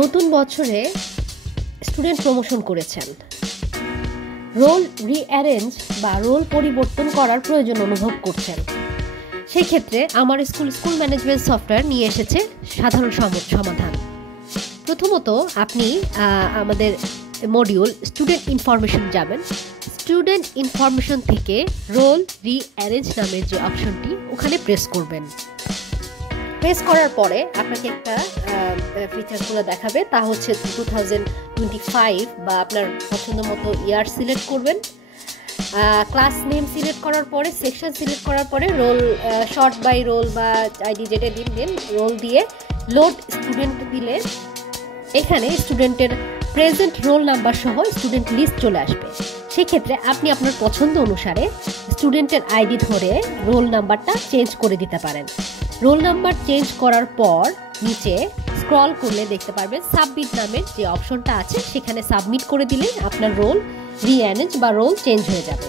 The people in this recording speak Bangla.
নতুন বছরে স্টুডেন্ট প্রমোশন করেছেন, রোল রিঅ্যারেঞ্জ বা রোল পরিবর্তন করার প্রয়োজন অনুভব করছেন, সেই ক্ষেত্রে আমার স্কুল ম্যানেজমেন্ট সফটওয়্যার নিয়ে এসেছে সাধারণ সমাধান। প্রথমত আপনি আমাদের মডিউল স্টুডেন্ট ইনফরমেশন যাবেন। স্টুডেন্ট ইনফরমেশন থেকে রোল রিঅ্যারেঞ্জ নামের যে অপশনটি ওখানে প্রেস করবেন। প্রেস করার পরে আপনাকে একটা ফিচারগুলো দেখাবে, তা হচ্ছে 2025 বা আপনার পছন্দ মতো ইয়ার সিলেক্ট করবেন। ক্লাস নেম সিলেক্ট করার পরে সেকশন সিলেক্ট করার পরে রোল শর্ট বাই রোল বা আইডি যেটা দিন রোল দিয়ে লোড স্টুডেন্ট দিলে এখানে স্টুডেন্টের প্রেজেন্ট রোল নাম্বার সহ স্টুডেন্ট লিস্ট চলে আসবে। সেক্ষেত্রে আপনি আপনার পছন্দ অনুসারে স্টুডেন্টের আইডি ধরে রোল নাম্বারটা চেঞ্জ করে দিতে পারেন। রোল নাম্বার চেঞ্জ করার পর নিচে স্ক্রল করলে দেখতে পারবেন সাবমিট নামের যে অপশনটা আছে, সেখানে সাবমিট করে দিলে আপনার রোল রিঅ্যারেঞ্জ বা রোল চেঞ্জ হয়ে যাবে।